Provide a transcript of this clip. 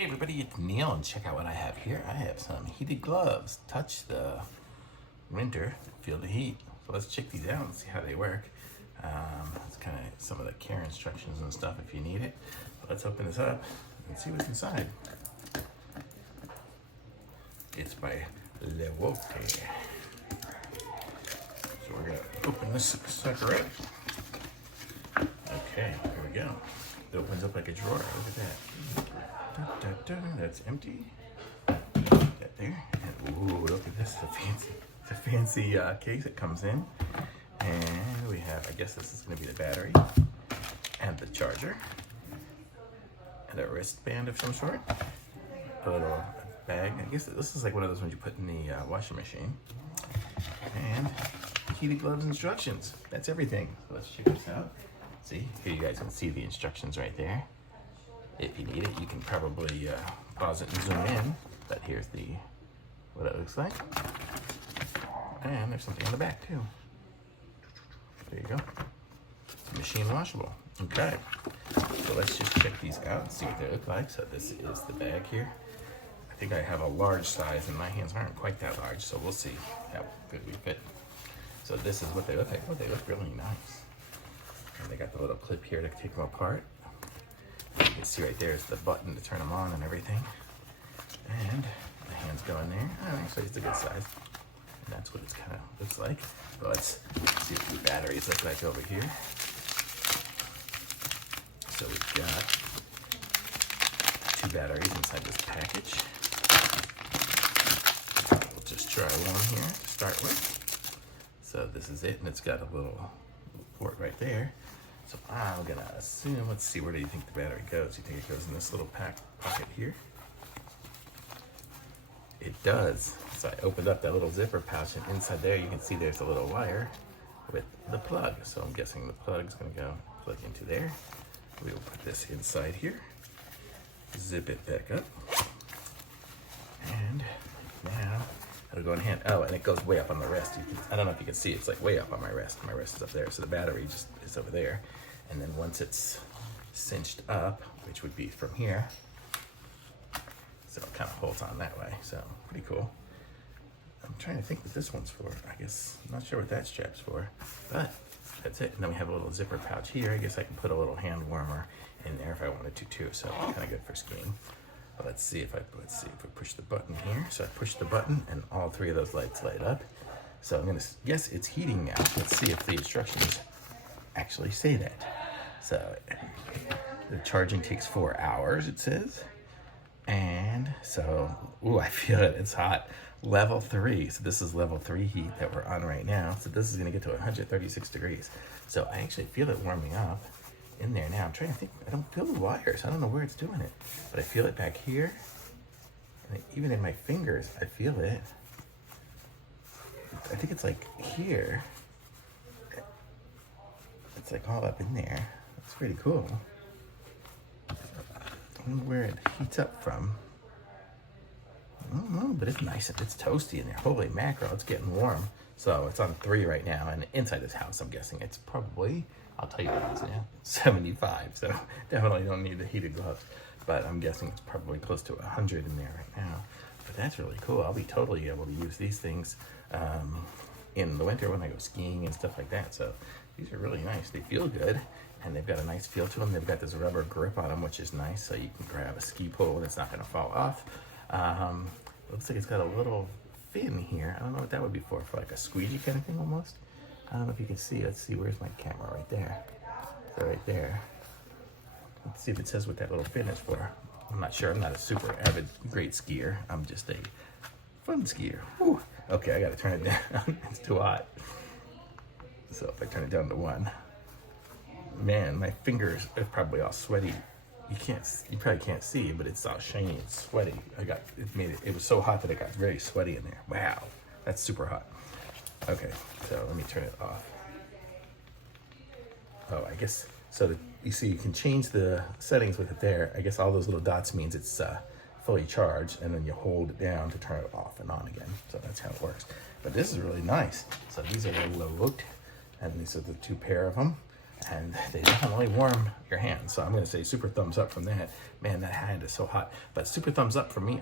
Hey everybody, it's Neil, and check out what I have here. I have some heated gloves. Touch the winter, feel the heat. So let's check these out and see how they work. It's kind of some of the care instructions and stuff if you need it. But let's open this up and see what's inside. It's by LEWOTE. So we're gonna open this sucker up. Okay, here we go. It opens up like a drawer. Look at that. That's empty. That there. And ooh, look at this. It's a fancy case it comes in. And we have, I guess this is going to be the battery and the charger and a wristband of some sort. A little bag. I guess this is like one of those ones you put in the washing machine. And heated gloves instructions. That's everything. So let's check this out. See, here you guys can see the instructions right there. If you need it, you can probably pause it and zoom in. But here's what it looks like. And there's something on the back too. There you go. It's machine washable. Okay. So let's just check these out and see what they look like. So this is the bag here. I think I have a large size and my hands aren't quite that large, so we'll see how good we fit. So this is what they look like. Oh, they look really nice. And they got the little clip here to take them apart. You can see right there is the button to turn them on and everything. And the hands go in there. Oh, actually, it's a good size. And that's what it kind of looks like. But let's see what the batteries look like over here. So we've got 2 batteries inside this package. We'll just try one here to start with. So this is it, and it's got a little port right there. So I'm gonna assume, let's see, where do you think the battery goes? You think it goes in this little pocket here? It does. So I opened up that little zipper pouch, and inside there you can see there's a little wire with the plug. So I'm guessing the plug's gonna go plug into there. We will put this inside here, zip it back up, and now it'll go in hand. Oh, and it goes way up on the wrist. I don't know if you can see, it's like way up on my wrist. My wrist is up there, so the battery just is over there. And then once it's cinched up, which would be from here, so it kind of holds on that way. So pretty cool. I'm trying to think what this one's for. I guess, I'm not sure what that strap's for, but that's it. And then we have a little zipper pouch here. I guess I can put a little hand warmer in there if I wanted to too. So kind of good for skiing. But let's see if we push the button here. So I push the button and all 3 of those lights light up. So I'm gonna guess it's heating now. Let's see if the instructions actually say that. So the charging takes 4 hours, it says. And so, ooh, I feel it, it's hot. Level 3, so this is level 3 heat that we're on right now. So this is gonna get to 136 degrees. So I actually feel it warming up in there now. I'm trying to think, I don't feel the wires. I don't know where it's doing it, but I feel it back here. And even in my fingers, I feel it. I think it's like here. It's like all up in there. That's pretty cool. I don't know where it heats up from. I don't know, but it's nice. It's toasty in there. Holy mackerel, it's getting warm. So it's on 3 right now, and inside this house, I'm guessing it's probably, I'll tell you what it is now, 75. So definitely don't need the heated gloves, but I'm guessing it's probably close to 100 in there right now. But that's really cool. I'll be totally able to use these things in the winter when I go skiing and stuff like that. So these are really nice. They feel good, and they've got a nice feel to them. They've got this rubber grip on them, which is nice, so you can grab a ski pole and it's not gonna fall off. Looks like it's got a little fin here. I don't know what that would be for like a squeegee kind of thing almost. I don't know if you can see. Let's see, where's my camera? Right there. So right there. Let's see if it says what that little fin is for. I'm not sure. I'm not a super avid, great skier. I'm just a fun skier. Whew. Okay, I gotta turn it down. It's too hot. So if I turn it down to 1, man, my fingers are probably all sweaty. You probably can't see, but it's all shiny and sweaty. It was so hot that it got very sweaty in there. Wow, that's super hot. Okay, so let me turn it off. Oh, I guess, so you see you can change the settings with it there. I guess all those little dots means it's fully charged, and then you hold it down to turn it off and on again. So that's how it works. But this is really nice. So these are the LEWOTE, and these are the 2 pair of them. and they definitely warm your hands. So I'm going to say super thumbs up from that. Man, that hand is so hot. But super thumbs up from me